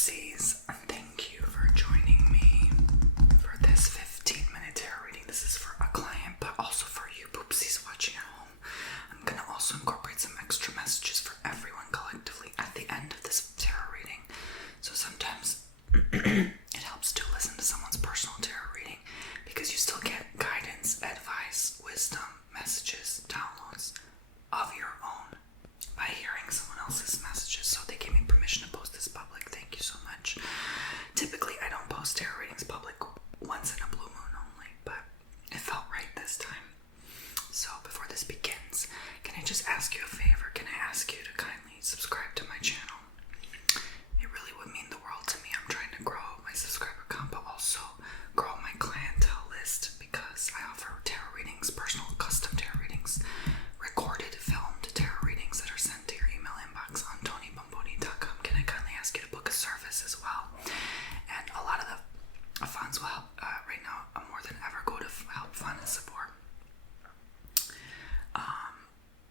Poopsies, and thank you for joining me for this 15-minute tarot reading. This is for a client, but also for you Poopsies watching at home. I'm going to also incorporate some extra messages for everyone collectively at the end of this tarot reading. So sometimes it helps to listen to someone's personal tarot reading because you still get guidance, advice, wisdom, messages, downloads of your own by hearing someone else's messages. So they gave me permission to post this public. Thank you so much. Typically I don't post tarot readings public once in a blue moon only, but it felt right this time. So before this begins, can I just ask you a favor? Can I ask you to kindly subscribe to my channel? It really would mean the world to me. I'm trying to grow my subscriber count, but also grow my clientele list because I offer tarot readings, personal custom tarot readings, recorded, filmed tarot readings that are sent to your email inbox on tonybomboni.com. Can I kindly ask you to book a service as well? And a lot of the funds will help right now more than ever go to help fund and support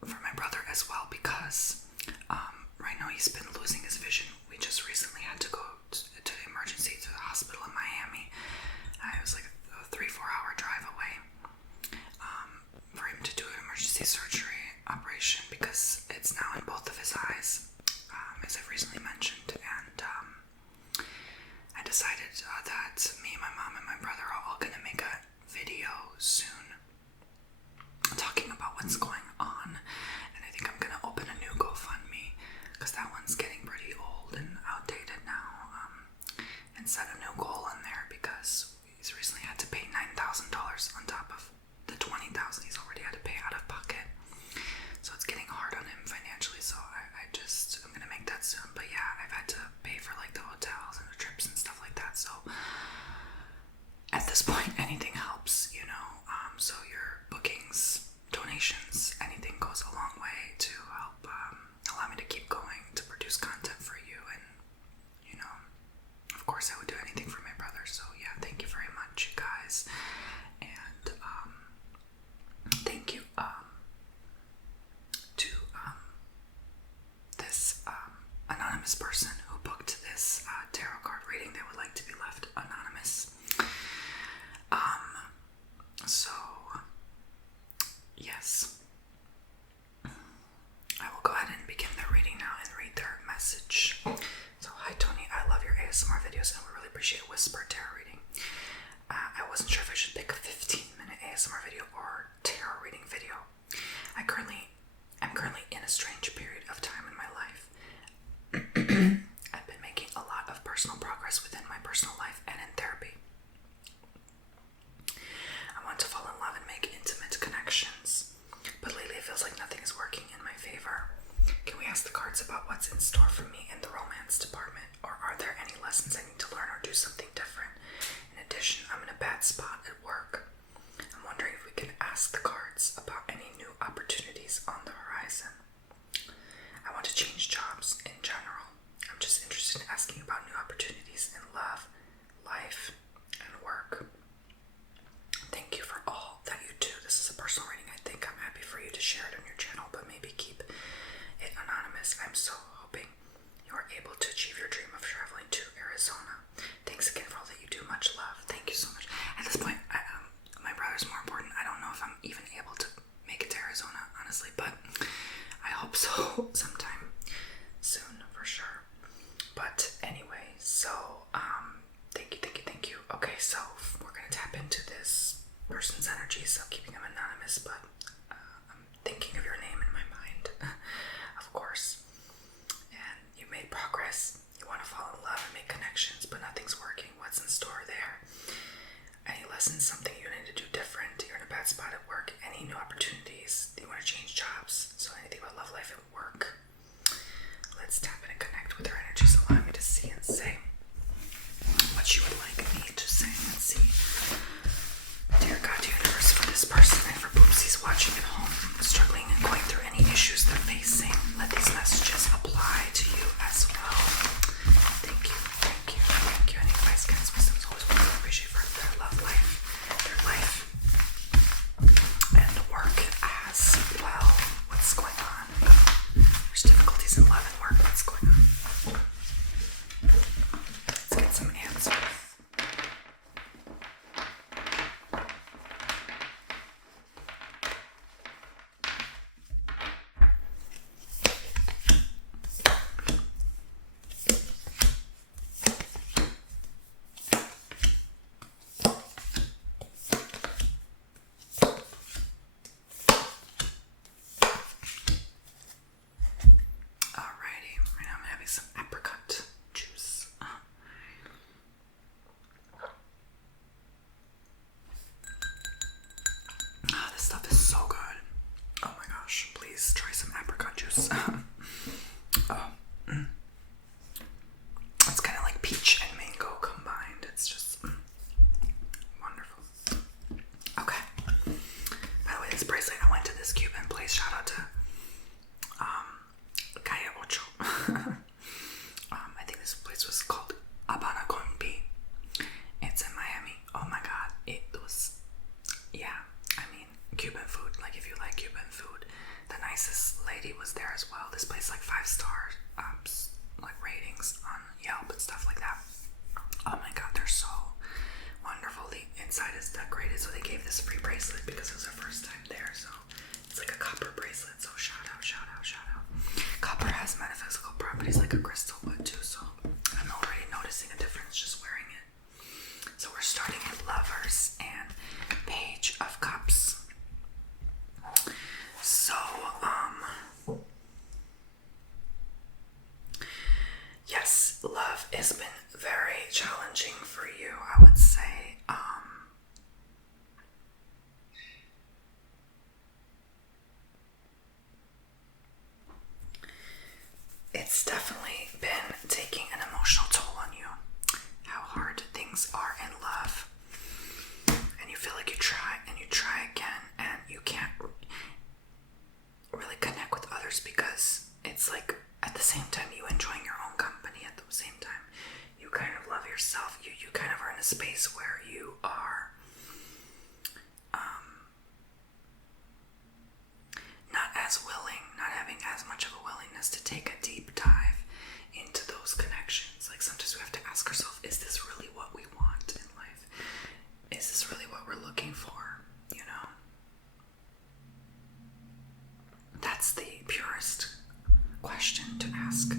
for my brother as well, because right now he's been losing his vision. We just recently had to go to the emergency to the hospital in Miami. It was like a 3-4 hour drive away for him to do an emergency surgery operation because it's now in both of his eyes, as I've recently mentioned. And I decided that me, my mom, and my brother are all going to make a video soon talking about what's going on. And I think I'm going to open a new GoFundMe because that one's getting pretty old and outdated now, and set a new goal in there because he's recently had to pay $9,000 on top of the $20,000 he's already had to pay out of pocket. So it's getting hard on him financially, so I'm gonna make that soon. But yeah, I've had to pay for like the hotels and the trips and stuff like that, so at this point anything helps, you know. So your bookings, donations, anything goes a long way to help allow me to keep going, to produce content for you. And you know, of course I would do anything for my brother. So yeah, thank you very much, you guys. And thank you to this anonymous person who booked this tarot card reading. They would like to be left anonymous. So yes, I will go ahead and begin their reading now and read their message. So, hi Tony, I love your ASMR videos and we really appreciate whisper tarot reading. I wasn't sure if I should pick a 15-minute ASMR video or tarot reading video. I'm currently in a strange period of time in my life. I've been making a lot of personal progress within my personal life and in therapy. I want to fall in love and make intimate connections, but lately it feels like nothing is working in my favor. Can we ask the cards about what's in store for me in the romance department, or are there any lessons I need to learn or do something different? In addition, I'm in a bad spot at work. I'm wondering if we can ask the cards about any new opportunities on the horizon. I want to change jobs in general. I'm just interested in asking about new opportunities in love, life, and work. Thank you for all that you do. This is a personal reading. I think I'm happy for you to share it on your channel, but maybe keep it anonymous. I'm so hoping you are able to achieve your dream of traveling to Arizona. Thanks again for all that you do. Much love. Thank you so much. At this point, my brother's more important. I don't know if I'm even able to make it to Arizona, honestly, but I hope so sometime soon for sure. But anyway, so thank you. Okay, so we're gonna tap into this person's energy, so keeping them anonymous, but I'm thinking of your name in my mind, of course. And you made progress. You want to fall in love and make connections, but nothing's working. What's in store there? Any lessons, something you need to do different? You're in a bad spot at work. Any new opportunities? Do you want to change jobs? So anything about love, life, and work. 5-star like ratings on Yelp and stuff like that. Oh my god, they're so wonderful. The inside is decorated, so they gave this free bracelet because it was our first time there. So it's like a copper bracelet. So shout out, shout out, shout out. Copper has metaphysical properties like a crystal would too. So I'm already noticing a difference just wearing it. So we're starting at Lovers and Page of Cups. So yes, love has been very challenging for you, I would say. It's definitely been taking an emotional toll on you. How hard things are in love. And you feel like you try and you try again and you can't really connect with others because it's like at the same time you enjoying your own company, at the same time you kind of love yourself. You kind of are in a space where you are not as willing, not having as much of a willingness to take a deep dive into those connections. Like sometimes we have to ask ourselves, is this really what we want in life? Is this really what we're looking for? You know? That's the purest question to ask.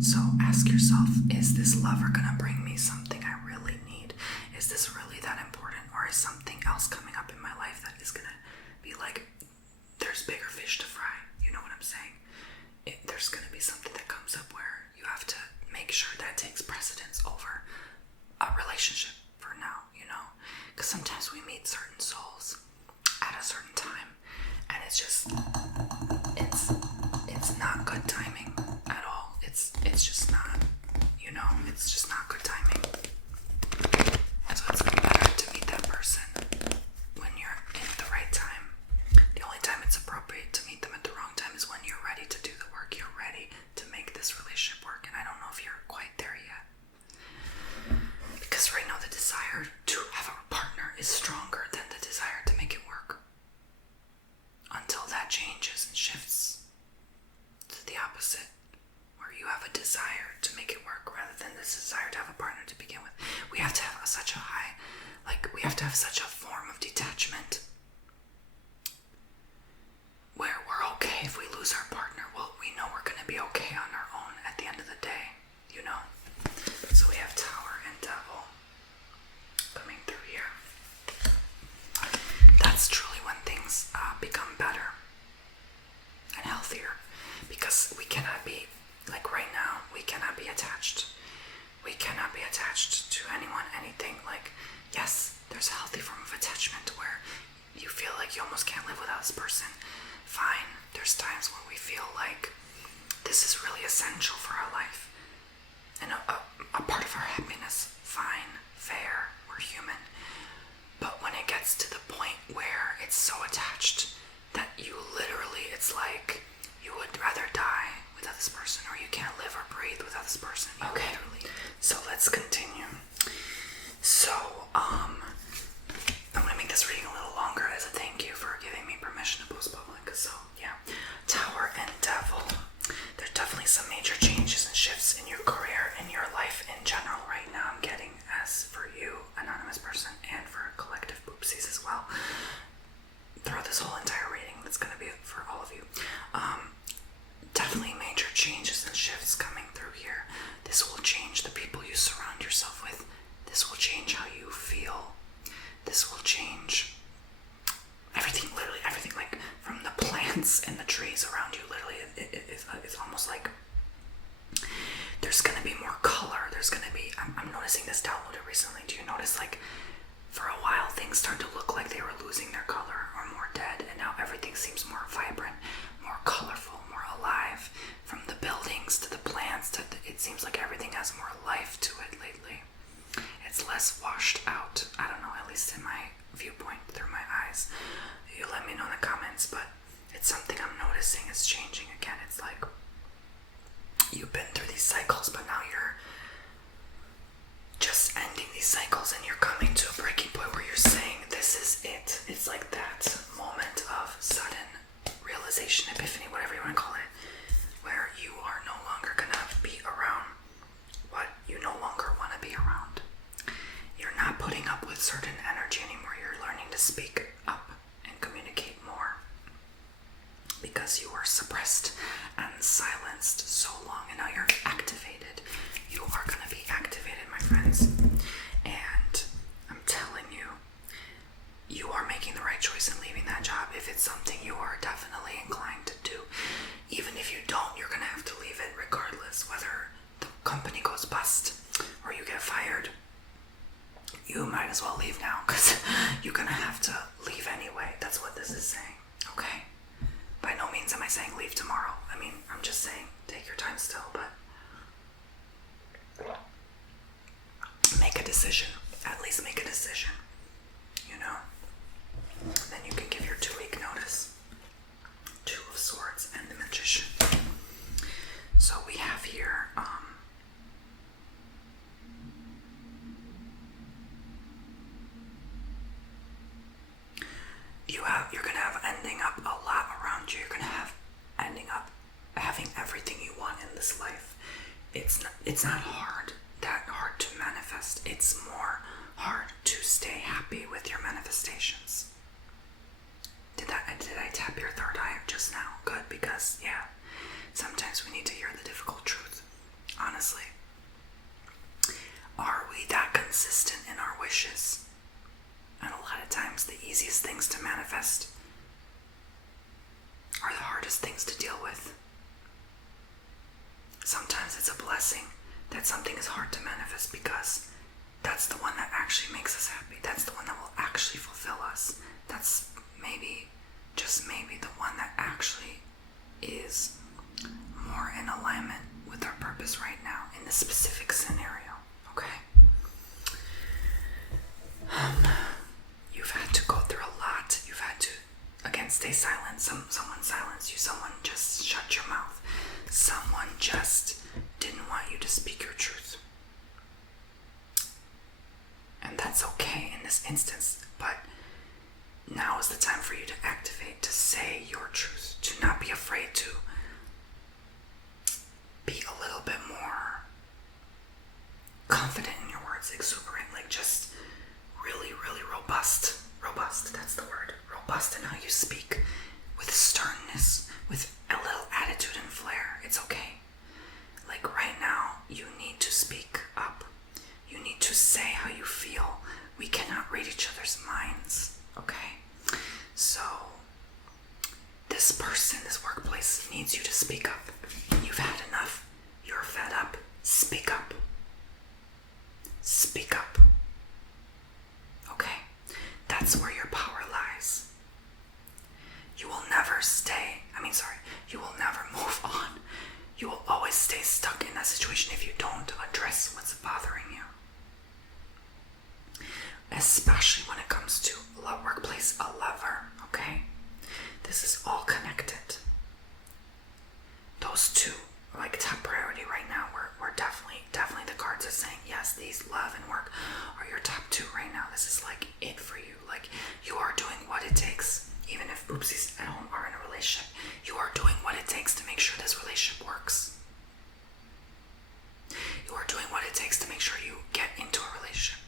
So ask yourself, is this lover gonna bring me something I really need? Is this really that important? Or is something else coming up in my life that is gonna be like, there's bigger fish to fry? You know what I'm saying? There's gonna be something that comes up where you have to make sure that takes precedence over a relationship for now, you know? Because sometimes we meet certain souls at a certain time and it's just, it's not good timing at all. It's just not, you know, it's just not good timing. And so it's better to meet that person when you're in the right time. The only time it's appropriate to meet them at the wrong time is when you're ready to do the work. You're ready to make this relationship work, and I don't know if you're quite there yet. Because right now the desire to have a partner is stronger than the desire to make it work. Until that changes and shifts to the opposite, where you have a desire to make it work rather than this desire to have a partner to begin with. We have to have such a high, we have to have such a form of detachment where we're okay if we lose our partner. Well, we know we're going to be okay on our own at the end of the day, you know? So we have Tower and Devil coming through here. That's truly when things become better and healthier, because we cannot be, like right now, we cannot be attached. We cannot be attached to anyone, anything. Like, yes, there's a healthy form of attachment where you feel like you almost can't live without this person. Fine. There's times where we feel like this is really essential for our life and a part of our happiness. Fine, fair, we're human. But when it gets to the point where it's so attached that you literally, it's like you would rather die without this person, or you can't live or breathe without this person. Okay, literally. So let's continue. So, I'm gonna make this reading a little longer as a thank you for giving me permission to post public. So, yeah. Tower and Devil. There's definitely some major changes and shifts in your career, in your life in general right now. I'm getting, as for you, anonymous person, and for collective Poopsies as well. Throughout this whole entire reading, that's gonna be for all of you. Definitely major changes and shifts coming through here. This will change the people you surround yourself with. This will change how you feel. This will change everything, literally everything, like from the plants and the trees around you. Literally, it's almost like there's gonna be more color. There's gonna be, I'm noticing this downloaded recently. Do you notice, like, for a while things started to look like they were losing their color or more dead, and now everything seems more vibrant, more colorful, more alive. From the buildings to the plants to it seems like everything has more life to it lately. It's less washed out. I don't know, at least in my viewpoint through my eyes. You let me know in the comments, but it's something I'm noticing is changing again. It's like you've been through these cycles, but now you're just ending these cycles and you're coming to a breaking point where you're saying this is it. It's like that moment of sudden realization, epiphany, whatever you want to call it, where you are certain energy anymore. You're learning to speak up and communicate more because you were suppressed and silenced so long, and now you're activated. You are going to be activated, my friends. And I'm telling you, you are making the right choice in leaving that job if it's something you are definitely inclined to do. Even if you don't, you're going to have to leave it regardless, whether the company goes bust or you get fired. You might as well leave now because you're going to have to leave anyway. That's what this is saying, okay? By no means am I saying leave tomorrow. I mean, I'm just saying take your time still, but make a decision. At least make a decision, you know? Then you can give your 2-week notice. 2 of Swords and the Magician. So we have here, you're gonna have ending up a lot around you. You're gonna have ending up having everything you want in this life. It's not that hard to manifest. It's more hard to stay happy with your manifestations. Did I tap your third eye just now? Good, because yeah, sometimes we need to hear the difficult truth. Honestly, are we that consistent in our wishes? And a lot of times the easiest things to manifest are the hardest things to deal with. Sometimes it's a blessing that something is hard to manifest because that's the one that actually makes us happy. That's the one that will actually fulfill us. That's maybe, just maybe, the one that actually is more in alignment with our purpose right now in this specific scenario, okay? You've had to go through a lot. You've had to, again, stay silent. Someone silenced you. Someone just shut your mouth. Someone just didn't want you to speak your truth. And that's okay in this instance, but now is the time for you to activate, to say your truth, to not be afraid to be a little bit more confident in your words, exuberant, like just really, really robust. Robust, that's the word. Robust in how you speak, with sternness, with a little attitude and flair. It's okay. Like right now, you need to speak up. You need to say how you feel. We cannot read each other's minds, okay? So, this person, this workplace needs you to speak up. You've had enough. You're fed up. Speak up. Speak up. Okay? That's where your power lies. You will never you will never move on. You will always stay stuck in that situation if you don't address what's bothering you. Especially when it comes to a workplace, a lover, okay? This is all connected. Those two, like top priority right now, we're definitely the cards are saying, yes, these love and work are your top 2 right now. This is like it for you. Like you are doing what it takes. Even if Poopsies at home are in a relationship, you are doing what it takes to make sure this relationship works. You are doing what it takes to make sure you get into a relationship.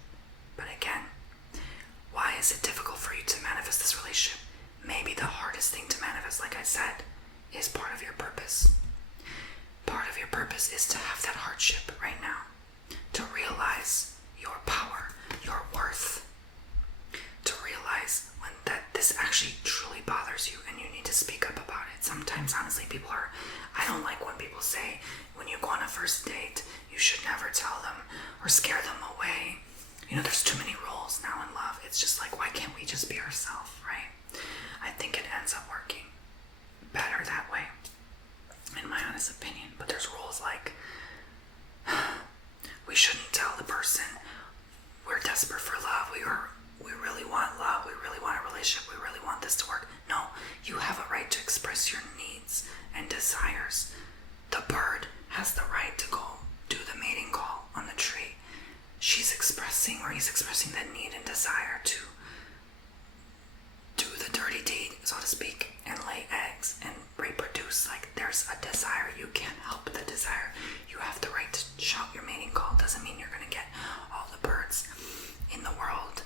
But again, why is it difficult for you to manifest this relationship? Maybe the hardest thing to manifest, like I said, is part of your purpose. Part of your purpose is to have that hardship right now, to realize your power, your worth, to realize when that this actually truly bothers you and you need to speak up about it. Sometimes, honestly, I don't like when people say, when you go on a first date, you should never tell them or scare them away. You know, there's too many rules now in love. It's just like, why can't we just be ourselves, right? I think it ends up working better that way, in my honest opinion. But there's rules like, we shouldn't tell the person we're desperate for love. We really want love. We really want a relationship. We really want this to work. No, you have a right to express your needs and desires. The bird has the right to go do the mating call on the tree. She's expressing, or he's expressing, that need and desire to do the dirty deed, so to speak, and lay eggs and reproduce. Like, there's a desire. You can't help the desire. You have the right to shout your mating call. Doesn't mean you're going to get all the birds in the world.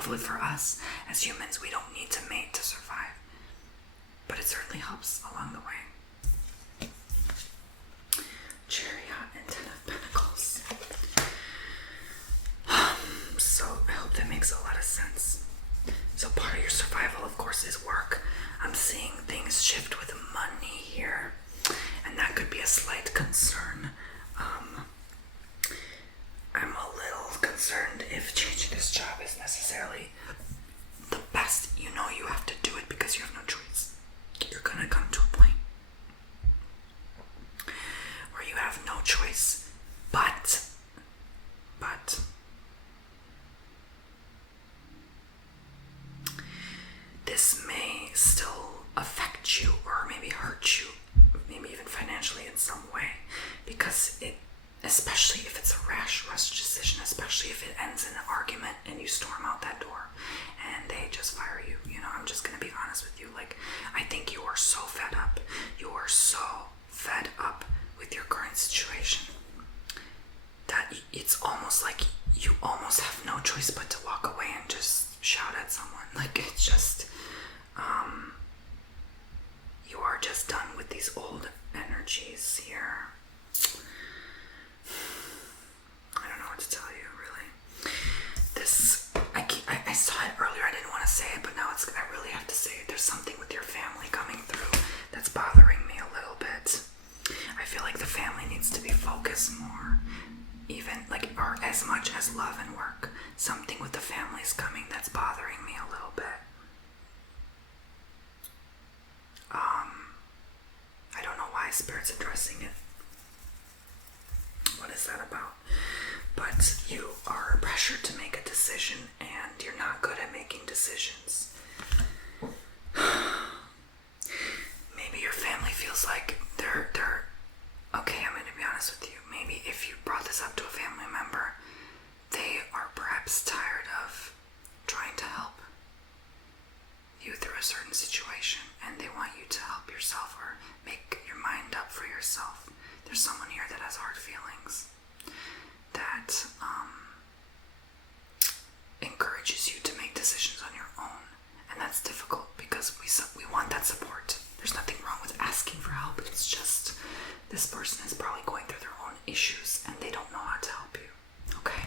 thankfully for us, as humans, we don't need to mate to survive. But it certainly helps along the way. Chariot and Ten of Pentacles. So I hope that makes a lot of sense. So part of your survival, of course, is work. I'm seeing things shift with money here, and that could be a slight concern. I'm a little concerned if changing this job is necessarily the best. You know you have to do it because you have no choice. You're gonna come to a point where you have no choice, but this may still affect you or maybe hurt you, maybe even financially in some way, because especially if it's a rush decision, especially if it ends in an argument and you storm out that door and they just fire you. I'm just gonna be honest with you. Like, I think you are so fed up. You are so fed up with your current situation that it's almost like you almost have no choice but to walk away and just shout at someone. Like, it's just, you are just done with these old energies here. I don't know what to tell you, really. This, I saw it earlier, I didn't want to say it, but now I really have to say it. There's something with your family coming through that's bothering me a little bit. I feel like the family needs to be focused more, even, or as much as love and work. Something with the family's coming that's bothering me a little bit. I don't know why Spirit's addressing it. What is that about? But you are pressured to make a decision, and you're not good at making decisions. Maybe your family feels like they're okay, I'm gonna be honest with you. Maybe if you brought this up to a family member, they are perhaps tired of trying to help you through a certain situation, and they want you to help yourself or make your mind up for yourself. There's someone here that has hard feelings, that encourages you to make decisions on your own, and that's difficult because we want that support. There's nothing wrong with asking for help. It's just this person is probably going through their own issues and they don't know how to help you. Okay?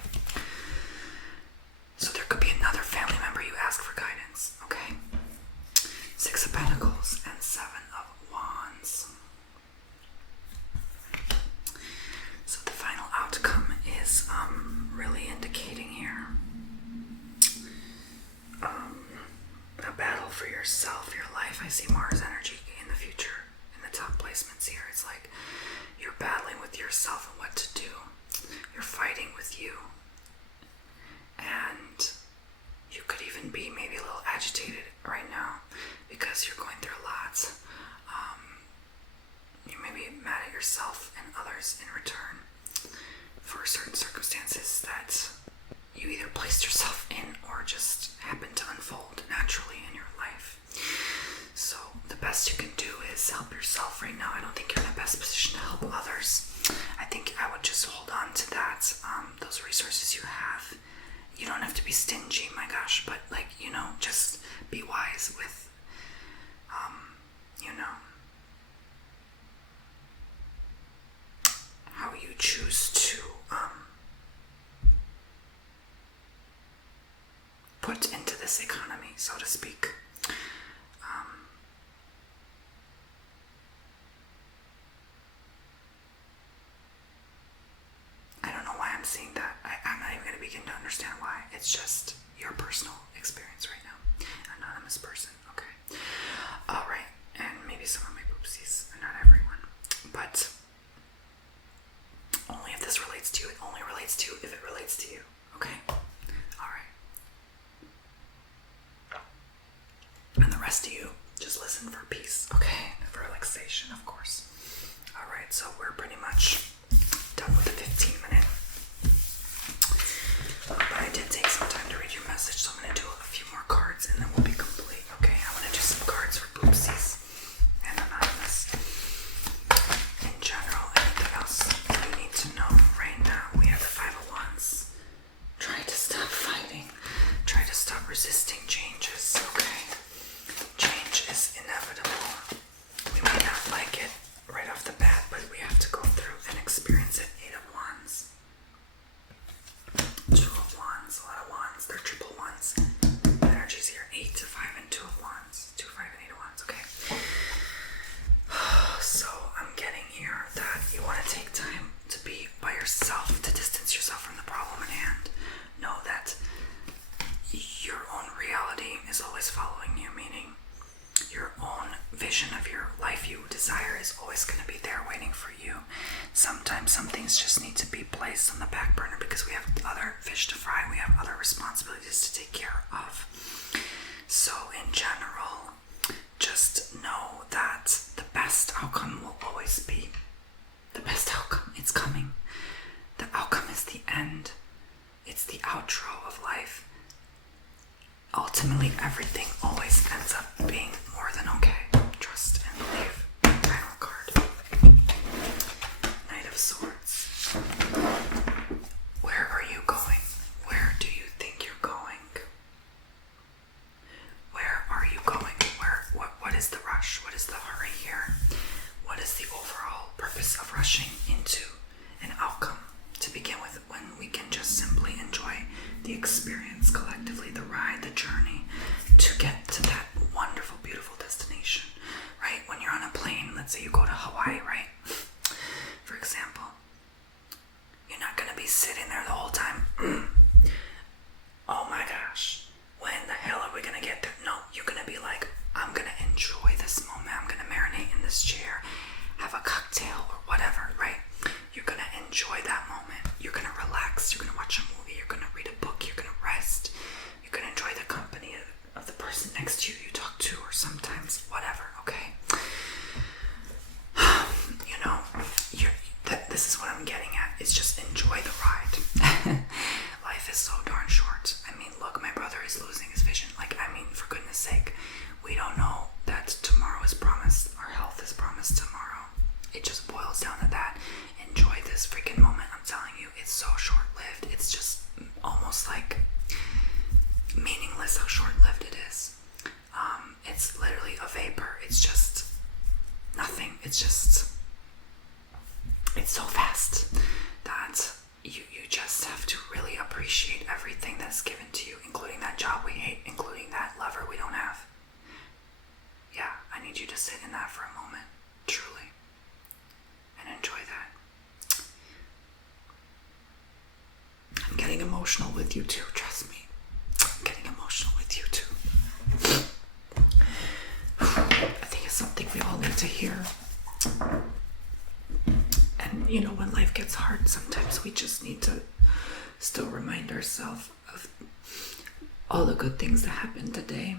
So there could be another family member you ask for guidance. Okay? Six of Pentacles and Seven of Wands. So the final outcome is really indicating here a battle for yourself, your life. I see Mars energy in the future in the top placements here. It's like you're battling with yourself and what to do. You're fighting with you. And you could even be maybe a little agitated right now because you're going through a lot. You may be mad at yourself and others in return for certain circumstances that you either placed yourself in or just happened to unfold naturally in your life. So the best you can do is help yourself right now. I don't think you're in the best position to help others. I think I would just hold on to that, those resources you have. You don't have to be stingy, my gosh, but just be wise with, how you choose to put into this economy, so to speak. I don't know why I'm seeing that. I'm not even going to begin to understand why. It's just your personal experience right now. Anonymous person, okay. Alright, and maybe some of my poopsies, not everyone. But only if this relates to you. It only relates to you if it relates to you, okay? Alright. And the rest of you, just listen for peace, okay? For relaxation, of course. Alright, so we're pretty much done with the 15-minute. But I did take some time to read your message, so I'm going to do a few more cards and then we'll be complete, okay? I want to do some cards for Poopsies and Anonymous. In general, anything else you need to know right now? We have the Five of Wands. Try to stop fighting. Try to stop resisting changes, okay? Change is inevitable. We might not like it right off the bat, but we have to go through and experience it. 8 of Wands. 2 of Wands, a lot of Wands. They're triple Wands. Energies here, 8 to 5 and 2 of Wands. 2, 5, and 8 of Wands, okay? So I'm getting here that you want to take time to be by yourself, to distance yourself from the problem at hand. Know that your own reality is always following you, meaning your own vision of your life you desire is always going to be there waiting for you. Sometimes some things just need to be placed on the back burner because we have other fish to fry, we have other responsibilities to take care of. So in general, just know that the best outcome will always be the best outcome. It's coming. The outcome is the end. It's the outro of life. Ultimately, everything always ends up being more than okay. Trust and believe. Final card. Knight of Swords. Where are you going? Where do you think you're going? Where are you going? What is the rush? What is the hurry here? What is the overall purpose of rushing into an outcome to begin with when we can just simply enjoy the experience collectively, the ride, the journey to get to that wonderful, beautiful destination, right? When you're on a plane, let's say you go to Hawaii, right? For example, you're not going to be sitting there the whole time. Oh my gosh, when the hell are we going to get there? No, you're going to be like, I'm going to enjoy this moment. I'm going to marinate in this chair, have a cocktail or whatever, right? You're going to enjoy that moment. You're going to relax. You're going to watch a movie. You're going to read a book. You're going to rest. You're going to enjoy the company of the person next to you talk to, or sometimes whatever, okay? You know, this is what I'm getting at. It's just enjoy the ride. Life is so darn short. I mean, look, my brother is losing his vision. Like, I mean, for goodness sake, we don't know that tomorrow is promised. Our health is promised tomorrow. It just boils down to that. Enjoy this freaking moment. I'm telling you, it's so short-lived. It's just almost like meaningless how short-lived it is. It's literally a vapor. It's just nothing. It's so fast that you just have to really appreciate everything that's given to you, including that job we hate, including that lover we don't have. Yeah, I need you to sit in that for a moment, truly, and enjoy that. I'm getting emotional with you too, trust me. I'm getting emotional with you too. I think it's something we all need to hear. And you know, when life gets hard, sometimes we just need to still remind ourselves of all the good things that happened today.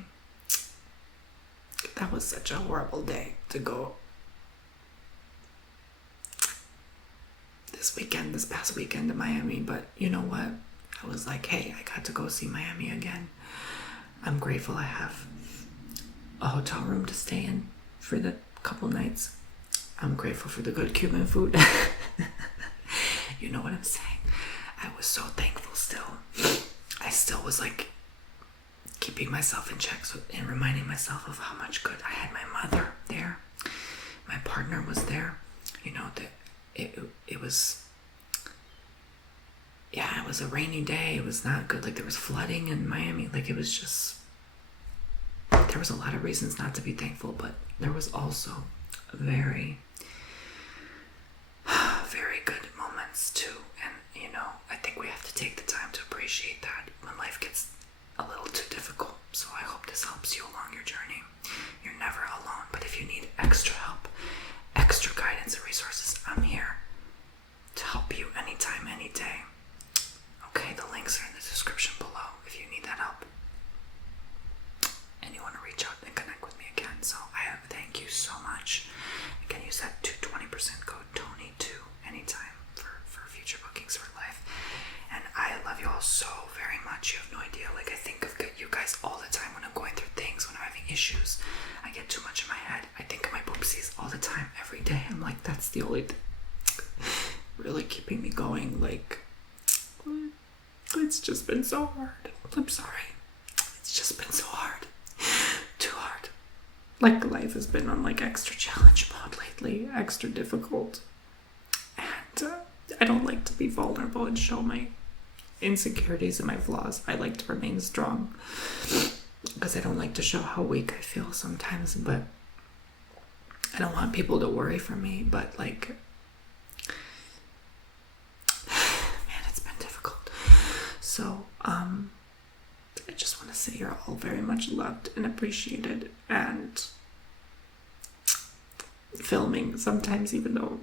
That was such a horrible day to go this past weekend to Miami, but you know what? I was like, hey, I got to go see Miami again. I'm grateful I have a hotel room to stay in for the couple nights. I'm grateful for the good Cuban food. You know what I'm saying? I was so thankful still. I still was like keeping myself in check and reminding myself of how much good I had. My mother there. My partner was there. You know, it was, yeah, it was a rainy day. It was not good. Like, there was flooding in Miami. Like, it was just, there was a lot of reasons not to be thankful, but there was also very, very good moments too. And, you know, I think we have to take the time to appreciate that when life gets a little too difficult. So I hope this helps you along your journey. You're never alone, but if you need extra help, extra guidance and resources, I'm here to help you anytime, any day. Okay, the links are in the description below if you need that help. And you want to reach out and connect with me again. So I thank you so much. Again, use that 20% code TONY2 anytime for future bookings for life. And I love you all so very much. You have no idea. Like, I think of you guys all the time when I'm going through things, when I'm having issues. I get too much in my head. I think of my poopsies all the time, every day. I'm like, that's the only thing really keeping me going. Like, it's just been so hard. I'm sorry. It's like life has been on like extra challenge mode lately, extra difficult. And I don't like to be vulnerable and show my insecurities and my flaws. I like to remain strong because I don't like to show how weak I feel sometimes, but I don't want people to worry for me. But like, man, it's been difficult. So I just want to say you're all very much loved and appreciated, and filming sometimes, even though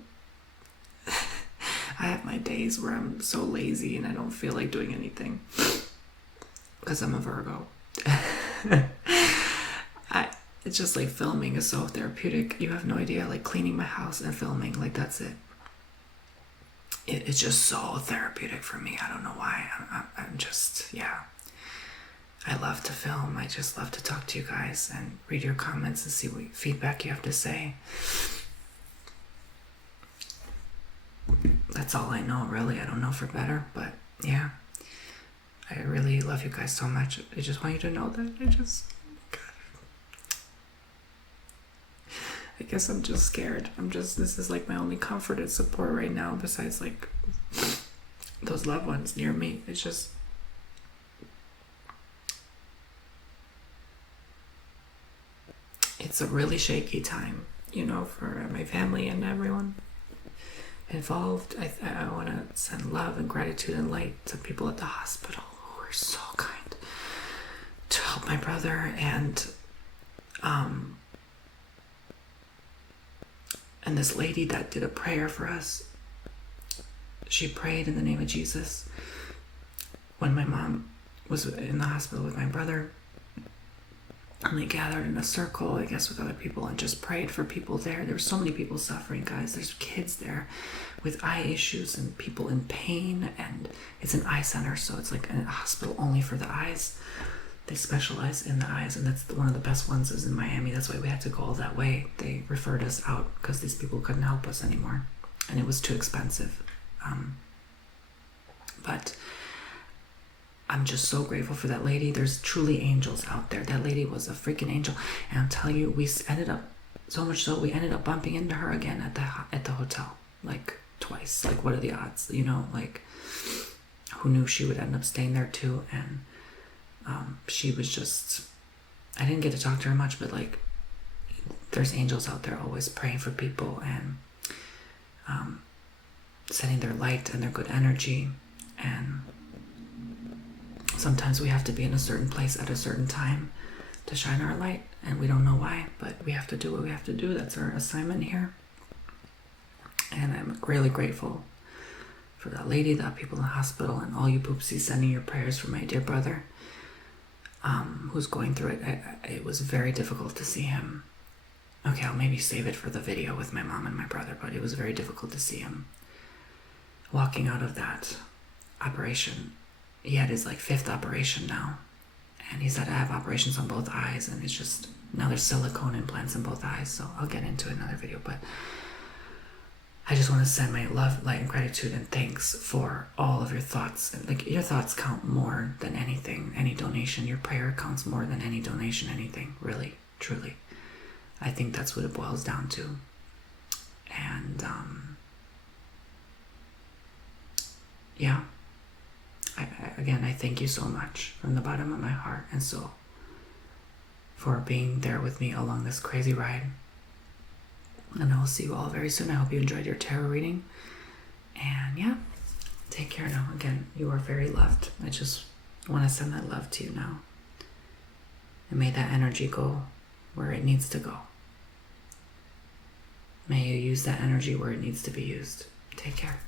I have my days where I'm so lazy and I don't feel like doing anything because I'm a Virgo. It's just like filming is so therapeutic. You have no idea. Like cleaning my house and filming, like that's it. It's just so therapeutic for me. I don't know why. I'm just, yeah. I love to film. I just love to talk to you guys and read your comments and see what feedback you have to say. That's all I know, really. I don't know for better, but yeah. I really love you guys so much. I just want you to know that I guess I'm just scared. This is like my only comfort and support right now, besides like those loved ones near me. It's a really shaky time, for my family and everyone involved. I want to send love and gratitude and light to people at the hospital who were so kind to help my brother, and this lady that did a prayer for us. She prayed in the name of Jesus when my mom was in the hospital with my brother. And they gathered in a circle, I guess, with other people and just prayed for people there. There were so many people suffering, guys. There's kids there with eye issues and people in pain. And it's an eye center, so it's like a hospital only for the eyes. They specialize in the eyes, and that's one of the best ones is in Miami. That's why we had to go all that way. They referred us out because these people couldn't help us anymore. And it was too expensive. But I'm just so grateful for that lady. There's truly angels out there. That lady was a freaking angel. And I'm telling you, we ended up, so much so, we ended up bumping into her again at the hotel. Like twice. Like, what are the odds? Like, who knew she would end up staying there too? And she was just, I didn't get to talk to her much, but like, there's angels out there always praying for people and sending their light and their good energy. And sometimes we have to be in a certain place at a certain time to shine our light, and we don't know why, but we have to do what we have to do. That's our assignment here. And I'm really grateful for that lady, the people in the hospital, and all you Poopsies sending your prayers for my dear brother who's going through it. It was very difficult to see him. Okay, I'll maybe save it for the video with my mom and my brother, but it was very difficult to see him walking out of that operation. He had his like 5th operation now, and he's had to have operations on both eyes, and it's just, now there's silicone implants in both eyes, so I'll get into it in another video. But I just want to send my love, light, and gratitude and thanks for all of your thoughts. Like, your thoughts count more than anything, any donation. Your prayer counts more than any donation, anything, really, truly. I think that's what it boils down to. And yeah, I thank you so much from the bottom of my heart and soul for being there with me along this crazy ride. And I'll see you all very soon. I hope you enjoyed your tarot reading. And yeah, take care now. Again, you are very loved. I just want to send that love to you now. And may that energy go where it needs to go. May you use that energy where it needs to be used. Take care.